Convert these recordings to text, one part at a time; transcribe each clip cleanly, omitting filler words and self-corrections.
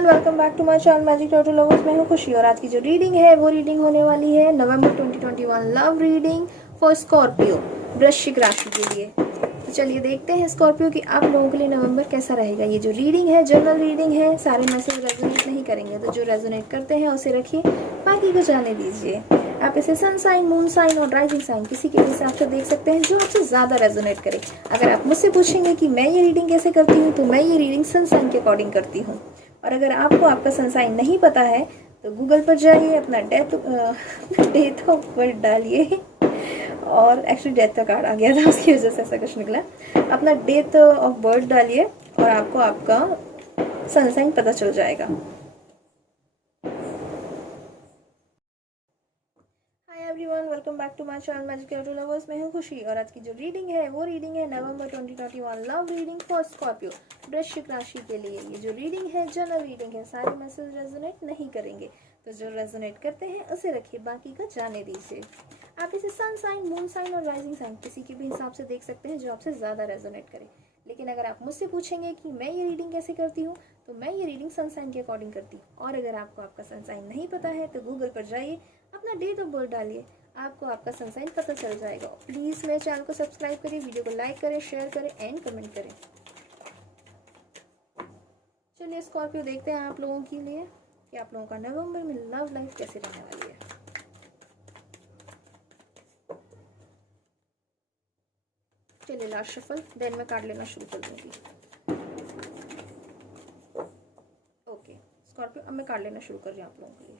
Everyone, welcome back to my channel magic tattoo lovers. मैं हूं खुशी और आज की जो रीडिंग है वो रीडिंग होने वाली है नवंबर 2021 लव रीडिंग फॉर स्कॉर्पियो, वृश्चिक राशि के लिए। तो चलिए देखते हैं स्कॉर्पियो की आप लोगों के लिए नवंबर कैसा रहेगा। ये जो रीडिंग है जनरल रीडिंग है, सारे मैसेज रेजोनेट नहीं करेंगे, तो जो रेजोनेट करते हैं उसे रखिए, बाकी को जाने दीजिए। आप इसे सन साइन, मून साइन और राइजिंग साइन किसी के हिसाब से देख सकते हैं जो आपसे ज़्यादा रेजोनेट करे। अगर आप मुझसे पूछेंगे कि मैं ये रीडिंग कैसे करती हूँ, तो मैं ये रीडिंग सन साइन के अकॉर्डिंग करती हूँ। और अगर आपको आपका सन साइन नहीं पता है तो गूगल पर जाइए, अपना डेट ऑफ बर्थ डालिए, और एक्चुअली डेथ का कार्ड आ गया था उसकी वजह से ऐसा कुछ निकला। अपना डेट ऑफ बर्थ डालिए और आपको आपका सन साइन पता चल जाएगा। Everyone, welcome back to my channel magic tattoo lovers. मैं हूं खुशी और आज की जो रीडिंग है वो रीडिंग है नवंबर 2021 लव रीडिंग फॉर स्कॉर्पियो, वृश्चिक राशि के लिए। ये जो रीडिंग है जनरल रीडिंग है, सारे मैसेज रेजोनेट नहीं करेंगे, तो जो रेजोनेट करते हैं उसे रखिए, बाकी का जाने दीजिए। आप इसे सन साइन, मून साइन और राइजिंग साइन किसी के भी हिसाब से देख सकते हैं जो आपसे ज़्यादा रेजोनेट करे। लेकिन अगर आप मुझसे पूछेंगे कि मैं ये रीडिंग कैसे करती हूँ, तो मैं ये रीडिंग सन साइन के अकॉर्डिंग करती हूँ। और अगर आपको आपका सन साइन नहीं पता है तो गूगल पर जाइए, अपना डेट ऑफ बर्थ डालिए, आपको आपका सन साइन पता चल जाएगा। प्लीज़ मेरे चैनल को सब्सक्राइब करें, वीडियो को लाइक करें, शेयर करें एंड कमेंट करें। चलिए स्कॉर्पियो देखते हैं आप लोगों के लिए कि आप लोगों का नवंबर में लव लाइफ कैसे रहने वाली है। चलिए लास्ट शफल, देन मैं कार्ड लेना शुरू कर दूंगी। ओके स्कॉर्पियो, अब मैं कार्ड लेना शुरू कर रही हूँ आप लोगों के लिए।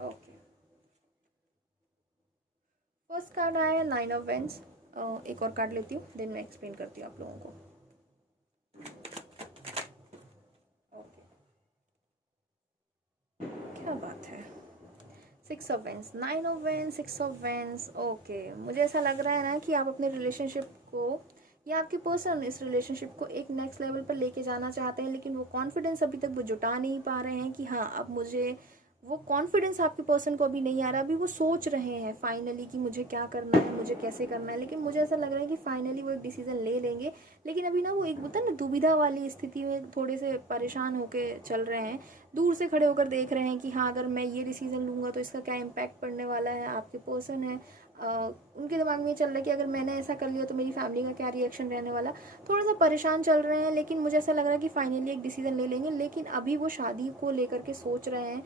ओके, फर्स्ट कार्ड आया है नाइन ऑफ वेंस। एक और कार्ड लेती हूँ, देन मैं एक्सप्लेन करती हूँ आप लोगों को। ओके, क्या बात है, six of wands, nine of wands, six of wands. Okay, मुझे ऐसा लग रहा है ना कि आप अपने रिलेशनशिप को या आपके पर्सन इस रिलेशनशिप को एक नेक्स्ट लेवल पर लेके जाना चाहते हैं, लेकिन वो कॉन्फिडेंस अभी तक वो जुटा नहीं पा रहे हैं कि हाँ अब मुझे वो कॉन्फिडेंस आपके पर्सन को अभी नहीं आ रहा। अभी वो सोच रहे हैं फाइनली कि मुझे क्या करना है, मुझे कैसे करना है, लेकिन मुझे ऐसा लग रहा है कि फाइनली वो एक डिसीजन ले लेंगे। लेकिन अभी ना वो एक होता है ना दुविधा वाली स्थिति में थोड़े से परेशान होके चल रहे हैं। दूर से खड़े होकर देख रहे हैं कि हाँ अगर मैं ये डिसीजन लूँगा तो इसका क्या इम्पैक्ट पड़ने वाला है। आपके पर्सन है, उनके दिमाग में ये चल रहा है कि अगर मैंने ऐसा कर लिया तो मेरी फैमिली का क्या रिएक्शन रहने वाला। थोड़ा सा परेशान चल रहे हैं, लेकिन मुझे ऐसा लग रहा है कि फाइनली एक डिसीजन ले लेंगे। लेकिन अभी वो शादी को लेकर के सोच रहे हैं,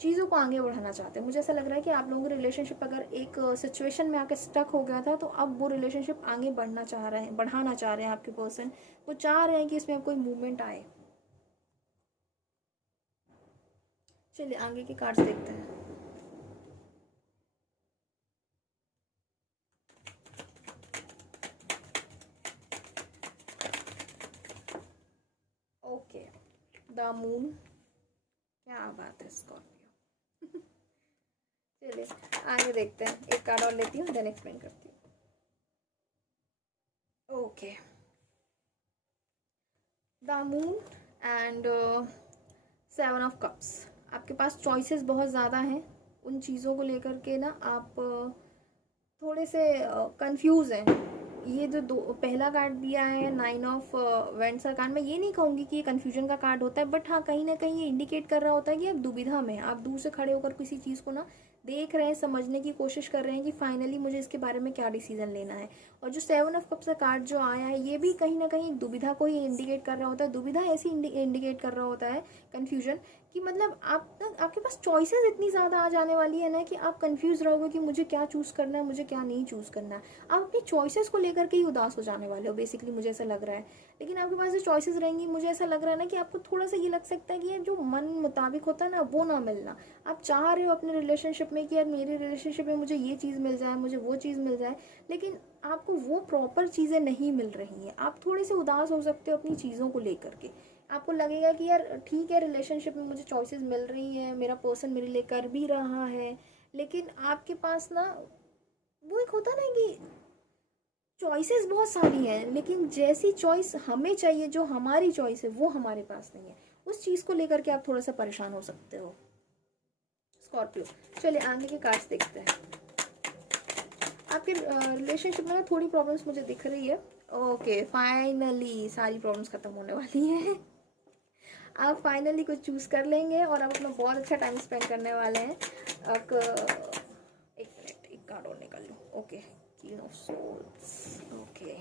चीज़ों को आगे बढ़ाना चाहते हैं। मुझे ऐसा लग रहा है कि आप लोगों का रिलेशनशिप अगर एक सिचुएशन में आकर स्टक हो गया था, तो अब वो रिलेशनशिप आगे बढ़ना चाह रहे हैं, बढ़ाना चाह रहे हैं आपके पर्सन। वो चाह रहे हैं कि इसमें अब कोई मूवमेंट आए। चलिए आगे के कार्ड्स देखते हैं। ओके, द मून, क्या बात है स्कॉर्पियो। चलिए आगे देखते हैं, एक कार्ड और लेती हूँ देन एक्सप्लेन करती हूँ। Okay, the moon and seven of cups. आपके पास चॉइसेस बहुत ज़्यादा हैं। उन चीज़ों को लेकर के ना आप थोड़े से कंफ्यूज हैं। ये जो दो पहला कार्ड दिया है नाइन ऑफ वेंट्स का कार्ड, मैं ये नहीं कहूँगी कि ये कन्फ्यूजन का कार्ड होता है, बट हाँ कहीं ना कहीं ये इंडिकेट कर रहा होता है कि आप दुविधा में हैं। आप दूर से खड़े होकर किसी चीज़ को ना देख रहे हैं, समझने की कोशिश कर रहे हैं कि फाइनली मुझे इसके बारे में क्या डिसीजन लेना है। और जो सेवन ऑफ कप्स का कार्ड जो आया है, ये भी कहीं ना कहीं दुविधा को ही इंडिकेट कर रहा होता है। दुविधा ऐसी इंडिकेट कर रहा होता है, कन्फ्यूजन, कि मतलब आप ना आपके पास चॉइसेस इतनी ज़्यादा आ जाने वाली है ना कि आप कंफ्यूज रहोगे कि मुझे क्या चूज़ करना है, मुझे क्या नहीं चूज़ करना है। आप अपनी चॉइसेस को लेकर के ही उदास हो जाने वाले हो बेसिकली, मुझे ऐसा लग रहा है। लेकिन आपके पास जो चॉइसेस रहेंगी, मुझे ऐसा लग रहा है ना कि आपको थोड़ा सा ये लग सकता है कि यार जो मन मुताबिक होता है ना वो ना मिलना। आप चाह रहे हो अपने रिलेशनशिप में कि यार मेरे रिलेशनशिप में मुझे ये चीज़ मिल जाए, मुझे वो चीज़ मिल जाए, लेकिन आपको वो प्रॉपर चीज़ें नहीं मिल रही हैं। आप थोड़े से उदास हो सकते हो अपनी चीज़ों को लेकर के। आपको लगेगा कि यार ठीक है, रिलेशनशिप में मुझे चॉइसेस मिल रही हैं, मेरा पर्सन मेरे लिए कर भी रहा है, लेकिन आपके पास ना वो एक होता ना कि चॉइसेस बहुत सारी हैं, लेकिन जैसी चॉइस हमें चाहिए, जो हमारी चॉइस है, वो हमारे पास नहीं है। उस चीज़ को लेकर के आप थोड़ा सा परेशान हो सकते हो स्कॉर्पियो। चलिए आगे के कार्ड्स देखते हैं। आपके रिलेशनशिप में थोड़ी प्रॉब्लम्स मुझे दिख रही है। ओके, फाइनली सारी प्रॉब्लम्स खत्म होने वाली हैं। आप फाइनली कुछ चूज़ कर लेंगे और आप अपना बहुत अच्छा टाइम स्पेंड करने वाले हैं। आप एक मिनट, एक कार्ड और निकाल लो। Okay, queen of souls. Okay,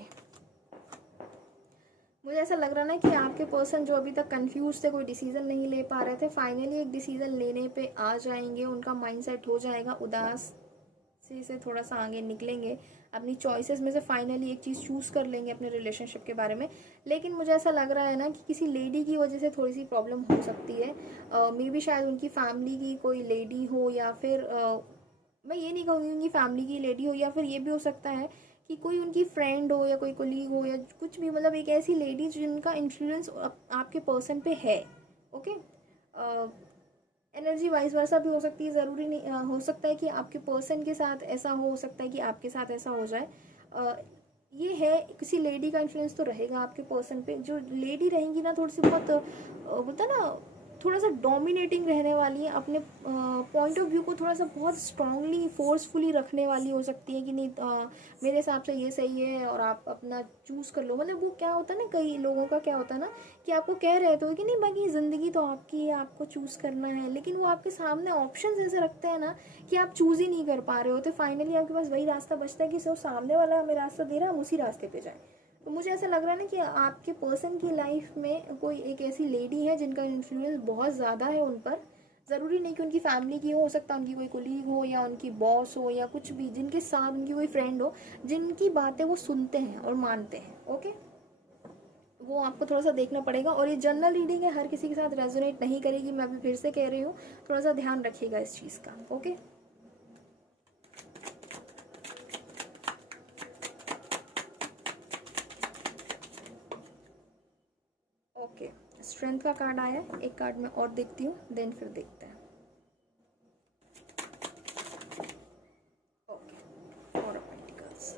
मुझे ऐसा लग रहा ना कि आपके पर्सन जो अभी तक कंफ्यूज थे, कोई डिसीजन नहीं ले पा रहे थे, फाइनली एक डिसीजन लेने पे आ जाएंगे। उनका माइंडसेट हो जाएगा, उदास से थोड़ा सा आगे निकलेंगे, अपनी चॉइसेस में से फाइनली एक चीज़ चूज़ कर लेंगे अपने रिलेशनशिप के बारे में। लेकिन मुझे ऐसा लग रहा है ना कि किसी लेडी की वजह से थोड़ी सी प्रॉब्लम हो सकती है। मे बी शायद उनकी फैमिली की कोई लेडी हो, या फिर मैं ये नहीं कहूँगी उनकी फैमिली की लेडी हो, या फिर ये भी हो सकता है कि कोई उनकी फ्रेंड हो या कोई कोलीग हो या कुछ भी, मतलब एक ऐसी लेडी जिनका इन्फ्लुएंस आपके पर्सन पे है। ओके, एनर्जी वाइज वर्सा भी हो सकती है, ज़रूरी नहीं हो सकता है कि आपके पर्सन के साथ ऐसा हो सकता है कि आपके साथ ऐसा हो जाए। ये है, किसी लेडी का इन्फ्लुएंस तो रहेगा आपके पर्सन पे। जो लेडी रहेंगी ना, थोड़ी सी बहुत बोलता है ना, थोड़ा सा डोमिनेटिंग रहने वाली है, अपने पॉइंट ऑफ व्यू को थोड़ा सा बहुत स्ट्रांगली फोर्सफुली रखने वाली हो सकती है कि नहीं, मेरे हिसाब से ये सही है और आप अपना चूज़ कर लो। मतलब वो क्या होता है ना, कई लोगों का क्या होता है ना कि आपको कह रहे हो कि नहीं बाकी ज़िंदगी तो आपकी है, आपको चूज़ करना है, लेकिन वो आपके सामने ऑप्शन ऐसे रखते हैं ना कि आप चूज़ ही नहीं कर पा रहे हो। तो फाइनली आपके पास वही रास्ता बचता है कि सिर्फ सामने वाला हमें रास्ता दे रहा है, हम उसी रास्ते पे जाएं। तो मुझे ऐसा लग रहा है ना कि आपके पर्सन की लाइफ में कोई एक ऐसी लेडी है जिनका इन्फ्लुएंस बहुत ज़्यादा है उन पर। ज़रूरी नहीं कि उनकी फैमिली की हो सकता है उनकी कोई कोलीग हो या उनकी बॉस हो या कुछ भी, जिनके साथ उनकी कोई फ्रेंड हो, जिनकी बातें वो सुनते हैं और मानते हैं। ओके, वो आपको थोड़ा सा देखना पड़ेगा। और ये जनरल रीडिंग है, हर किसी के साथ रेजोनेट नहीं करेगी, मैं अभी फिर से कह रही हूँ, थोड़ा सा ध्यान रखिएगा इस चीज़ का। ओके, ओके, स्ट्रेंथ का कार्ड आया है, एक कार्ड मैं और देखती हूँ, देन फिर देखते हैं। Okay, four of pentacles,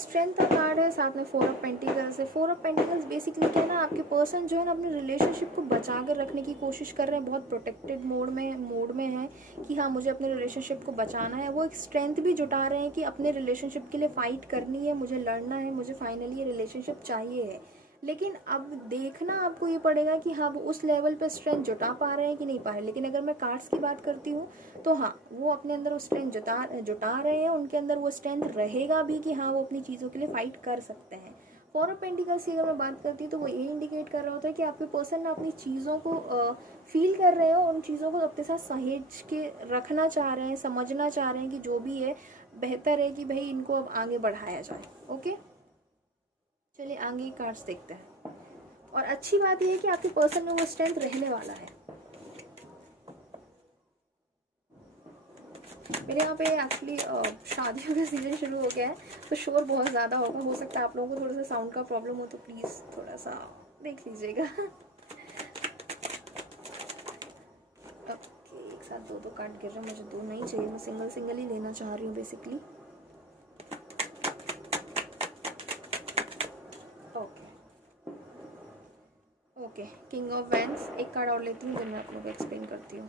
strength का कार्ड है, साथ में फोर ऑफ पेंटिकल्स है। फोर ऑफ पेंटिकल्स बेसिकली क्या है ना, आपके पर्सन जो है ना अपने रिलेशनशिप को बचा कर रखने की कोशिश कर रहे हैं, बहुत प्रोटेक्टेड मोड में है कि हाँ मुझे अपने रिलेशनशिप को बचाना है। वो एक स्ट्रेंथ भी जुटा रहे हैं कि अपने रिलेशनशिप के लिए फ़ाइट करनी है, मुझे लड़ना है, मुझे फाइनली ये रिलेशनशिप चाहिए है। लेकिन अब देखना आपको ये पड़ेगा कि हाँ वो उस लेवल पे स्ट्रेंथ जुटा पा रहे हैं कि नहीं पा रहे। लेकिन अगर मैं कार्ड्स की बात करती हूँ तो हाँ, वो अपने अंदर वो स्ट्रेंथ जुटा रहे हैं, उनके अंदर वो स्ट्रेंथ रहेगा भी कि हाँ वो अपनी चीज़ों के लिए फाइट कर सकते हैं। फोर ऑफ पेंटिकल्स की अगर मैं बात करती हूँ तो वो ये इंडिकेट कर रहा होता है कि आपके पर्सन ना अपनी चीज़ों को फील कर रहे हो, उन चीज़ों को अपने साथ सहेज के रखना चाह रहे हैं, समझना चाह रहे हैं कि जो भी है बेहतर है कि भाई इनको अब आगे बढ़ाया जाए। ओके, चलिए आगे कार्ड्स देखते हैं। और अच्छी बात यह है कि आपके पर्सन में वो स्ट्रेंथ रहने वाला है। मेरे यहाँ पे एक्चुअली शादियों का सीज़न शुरू हो गया है, तो शोर बहुत ज़्यादा होगा, हो सकता है आप लोगों को थोड़ा सा साउंड का प्रॉब्लम हो, तो प्लीज़ थोड़ा सा देख लीजिएगा। ओके, एक साथ दो कार्ड गिर रहे हैं, मुझे दो नहीं चाहिए, मैं सिंगल सिंगल ही लेना चाह रही हूँ basically. Okay, king of wands, एक कार्ड और लेती हूँ, फिर मैं आप लोगों को एक्सप्लेन करती हूँ।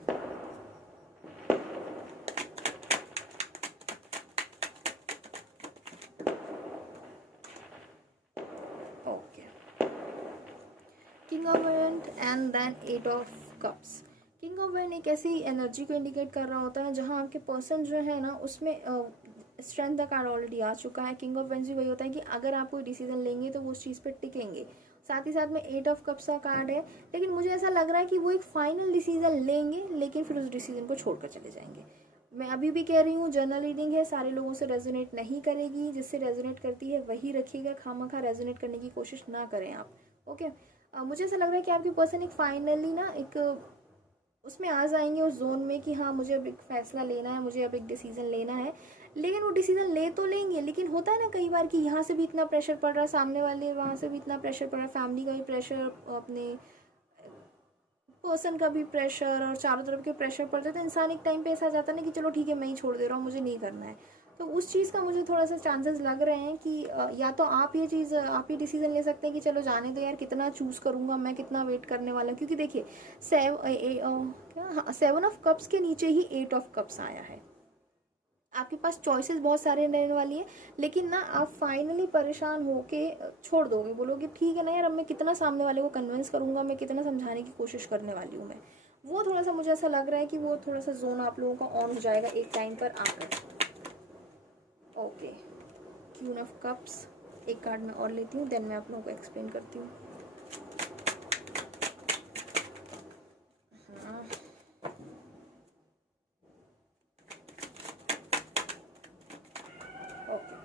Okay, king of wands and then eight of cups. King of wands एक ऐसी एनर्जी को इंडिकेट कर रहा होता है जहाँ आपके पर्सन जो है ना उसमें स्ट्रेंथ का कार्ड ऑलरेडी आ चुका है। किंग ऑफ वैंड्स भी वही होता है कि अगर आप कोई डिसीजन लेंगे तो वो उस चीज़ पर टिकेंगे। साथ ही साथ में एट ऑफ कप्स का कार्ड है, लेकिन मुझे ऐसा लग रहा है कि वो एक फाइनल डिसीजन लेंगे लेकिन फिर उस डिसीजन को छोड़कर चले जाएंगे। मैं अभी भी कह रही हूँ जनरल रीडिंग है, सारे लोगों से रेजोनेट नहीं करेगी, जिससे रेजोनेट करती है वही रखिएगा, खामखा रेजोनेट करने की कोशिश ना करें आप। ओके, मुझे ऐसा लग रहा है कि आपके पर्सन एक फाइनली ना एक उसमें आ जाएंगे, उस जोन में कि हाँ मुझे अब एक फैसला लेना है, मुझे अब एक डिसीजन लेना है। लेकिन वो डिसीजन ले तो लेंगे, लेकिन होता है ना कई बार कि यहाँ से भी इतना प्रेशर पड़ रहा है, सामने वाले वहाँ से भी इतना प्रेशर पड़ रहा है, फैमिली का भी प्रेशर, अपने पर्सन का भी प्रेशर, और चारों तरफ के प्रेशर पड़ते हैं, तो इंसान एक टाइम पे ऐसा जाता है ना कि चलो ठीक है मैं ही छोड़ दे रहा हूँ, मुझे नहीं करना है। तो उस चीज़ का मुझे थोड़ा सा चांसेस लग रहे हैं कि या तो आप ये चीज़ आप ही डिसीजन ले सकते हैं कि चलो जाने दो यार, कितना चूज़ करूँगा मैं, कितना वेट करने वाला हूँ। क्योंकि देखिए क्या, हाँ, 7 ऑफ कप्स के नीचे ही 8 ऑफ कप्स आया है। आपके पास चॉइसेस बहुत सारे रहने वाली है, लेकिन ना आप फाइनली परेशान होके छोड़ दोगे, बोलोगे ठीक है ना यार, अब मैं कितना सामने वाले को कन्विंस करूंगा, मैं कितना समझाने की कोशिश करने वाली हूँ मैं। वो थोड़ा सा मुझे ऐसा लग रहा है कि वो थोड़ा सा जोन आप लोगों का ऑन हो जाएगा एक टाइम पर आकर। ओके, क्वीन ऑफ कप्स, एक कार्ड मैं और लेती हूँ, देन मैं आप लोगों को एक्सप्लेन करती हूँ। हाँ, ओके।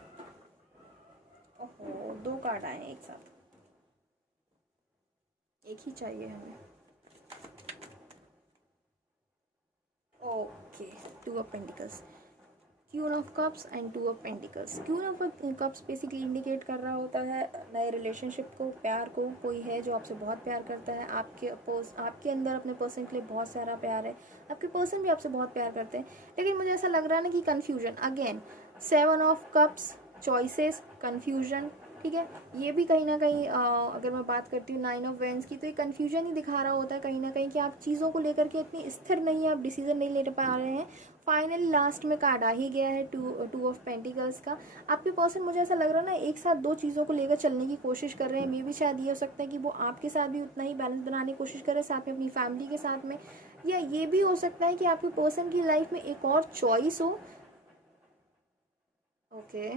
ओहो, दो कार्ड आए हैं एक साथ, एक ही चाहिए हमें। Okay, two of pentacles, queen of cups and two of pentacles. Queen of cups basically indicate कर रहा होता है नए रिलेशनशिप को, प्यार को। कोई है जो आपसे बहुत प्यार करता है, आपके अंदर अपने पर्सन के लिए बहुत सारा प्यार है, आपके पर्सन भी आपसे बहुत प्यार करते हैं। लेकिन मुझे ऐसा लग रहा है ना कि confusion again, 7 of cups, choices, confusion, ठीक है। ये भी कहीं ना कहीं अगर मैं बात करती हूँ 9 ऑफ वेंस की, तो ये कन्फ्यूजन ही दिखा रहा होता है कहीं ना कहीं कि आप चीज़ों को लेकर के इतनी स्थिर नहीं है, आप डिसीजन नहीं ले पा रहे हैं। फाइनली लास्ट में कार्ड आ ही गया है टू ऑफ पेंटिकल्स का। आपके पर्सन मुझे ऐसा लग रहा है ना एक साथ दो चीज़ों को लेकर चलने की कोशिश कर रहे हैं। मे भी शायद ये हो सकता है कि वो आपके साथ भी उतना ही बैलेंस बनाने की कोशिश कर रहे हैं, साथ में अपनी फैमिली के साथ में। या ये भी हो सकता है कि आपके पर्सन की लाइफ में एक और चॉइस हो। ओके,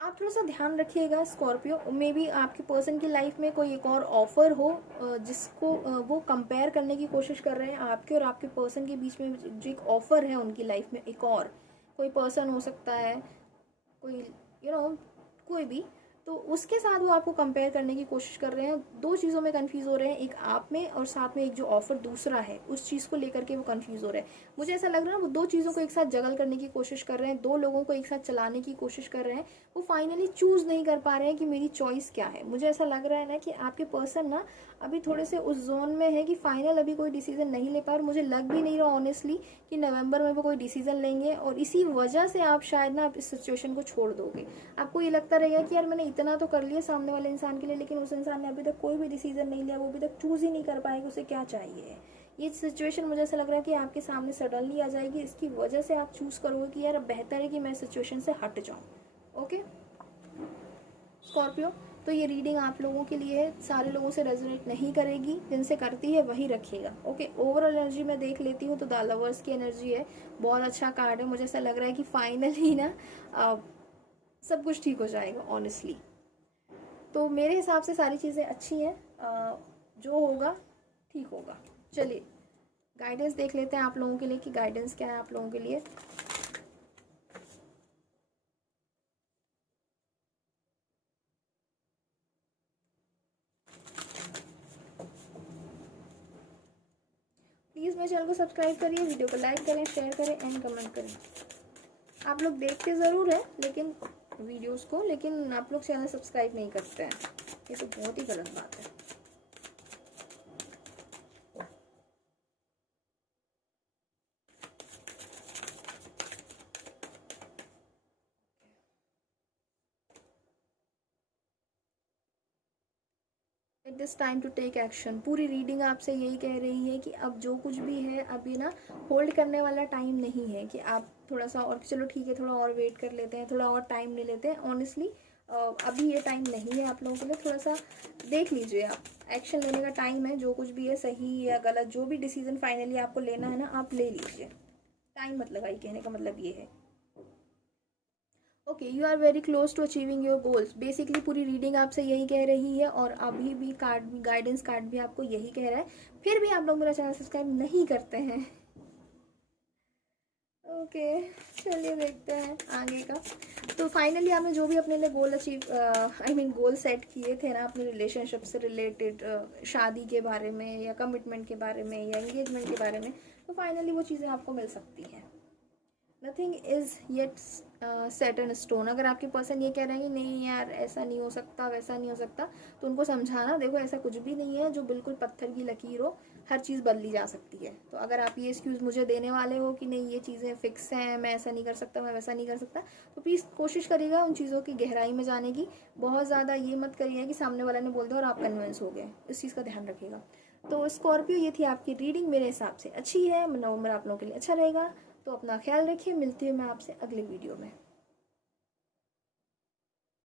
आप थोड़ा सा ध्यान रखिएगा स्कॉर्पियो, मे बी आपके पर्सन की लाइफ में कोई एक और ऑफर हो जिसको वो कंपेयर करने की कोशिश कर रहे हैं। आपके और आपके पर्सन के बीच में जो एक ऑफर है उनकी लाइफ में, एक और कोई पर्सन हो सकता है, कोई कोई भी, तो उसके साथ वो आपको कंपेयर करने की कोशिश कर रहे हैं। दो चीज़ों में कंफ्यूज हो रहे हैं, एक आप में और साथ में एक जो ऑफर दूसरा है उस चीज़ को लेकर के वो कंफ्यूज हो रहे हैं। मुझे ऐसा लग रहा है वो दो चीज़ों को एक साथ जगल करने की कोशिश कर रहे हैं, दो लोगों को एक साथ चलाने की कोशिश कर रहे हैं। वो फाइनली चूज़ नहीं कर पा रहे हैं कि मेरी चॉइस क्या है। मुझे ऐसा लग रहा है ना कि आपके पर्सन ना अभी थोड़े से उस जोन में है कि फाइनल अभी कोई डिसीजन नहीं ले पा रहे। मुझे लग भी नहीं रहा ऑनेस्टली कि नवंबर में वो कोई डिसीजन लेंगे, और इसी वजह से आप शायद ना आप इस सिचुएशन को छोड़ दोगे। आपको ये लगता रहेगा कि यार मैंने इतना तो कर लिया सामने वाले इंसान के लिए, लेकिन उस इंसान ने अभी तक कोई भी डिसीजन नहीं लिया, वो अभी तक चूज़ ही नहीं कर पाएगा उसे क्या चाहिए। ये सिचुएशन मुझे ऐसा लग रहा है कि आपके सामने सडनली आ जाएगी, इसकी वजह से आप चूज़ करोगे कि यार बेहतर है कि मैं सिचुएशन से हट जाऊँ। ओके स्कॉर्पियो, तो ये रीडिंग आप लोगों के लिए सारे लोगों से रेजोनेट नहीं करेगी, जिनसे करती है वही रखिएगा। ओके, ओवरऑल एनर्जी मैं देख लेती हूँ तो द लवर्स की एनर्जी है, बहुत अच्छा कार्ड है। मुझे ऐसा लग रहा है कि फाइनली ना सब कुछ ठीक हो जाएगा ऑनेस्टली। तो मेरे हिसाब से सारी चीज़ें अच्छी हैं, जो होगा ठीक होगा। चलिए गाइडेंस देख लेते हैं आप लोगों के लिए कि गाइडेंस क्या है आप लोगों के लिए। प्लीज़ मेरे चैनल को सब्सक्राइब करिए, वीडियो को लाइक करें, शेयर करें एंड कमेंट करें। आप लोग देखते ज़रूर हैं लेकिन वीडियोस को, लेकिन आप लोग चैनल सब्सक्राइब नहीं करते हैं, ये तो बहुत ही गलत बात है। It is time to take action. पूरी रीडिंग आपसे यही कह रही है कि अब जो कुछ भी है अभी ना होल्ड करने वाला टाइम नहीं है कि आप थोड़ा सा और चलो ठीक है थोड़ा और वेट कर लेते हैं, थोड़ा और टाइम ले लेते हैं। ऑनेस्टली अभी ये टाइम नहीं है आप लोगों के लिए, थोड़ा सा देख लीजिए, आप एक्शन लेने का टाइम है। जो कुछ भी है सही या गलत, जो भी डिसीजन फाइनली आपको लेना है ना आप ले लीजिए, टाइम मत लगाइए, कहने का मतलब ये है। Okay, you are very close to achieving your goals. Basically पूरी रीडिंग आपसे यही कह रही है, और अभी भी कार्ड भी, गाइडेंस कार्ड भी आपको यही कह रहा है। फिर भी आप लोग मेरा चैनल सब्सक्राइब नहीं करते हैं। ओके चलिए देखते हैं आगे का। तो फाइनली आपने जो भी अपने लिए गोल अचीव गोल सेट किए थे ना अपने रिलेशनशिप से रिलेटेड, शादी के बारे में या कमिटमेंट के बारे में या एंगेजमेंट के बारे में, तो फाइनली वो चीज़ें आपको मिल सकती हैं। Nothing is yet set in stone. अगर आपके पर्सन ये कह रहे हैं कि नहीं यार ऐसा नहीं हो सकता वैसा नहीं हो सकता, तो उनको समझाना देखो ऐसा कुछ भी नहीं है जो बिल्कुल पत्थर की लकीर हो, हर चीज़ बदली जा सकती है। तो अगर आप ये एक्सक्यूज़ मुझे देने वाले हो कि नहीं ये चीज़ें फिक्स हैं, मैं ऐसा नहीं कर सकता, मैं वैसा नहीं कर सकता, तो प्लीज़ कोशिश करिएगा उन चीज़ों की गहराई में जाने की। बहुत ज़्यादा ये मत करिए कि सामने वाला ने बोल दिया और आप कन्विंस हो गए, इस चीज़ का ध्यान रखिएगा। तो स्कॉर्पियो, ये थी आपकी रीडिंग, मेरे हिसाब से अच्छी है। नवंबर आप लोगों के लिए अच्छा रहेगा। तो अपना ख्याल रखिए, मिलती हूँ मैं आपसे अगले वीडियो में।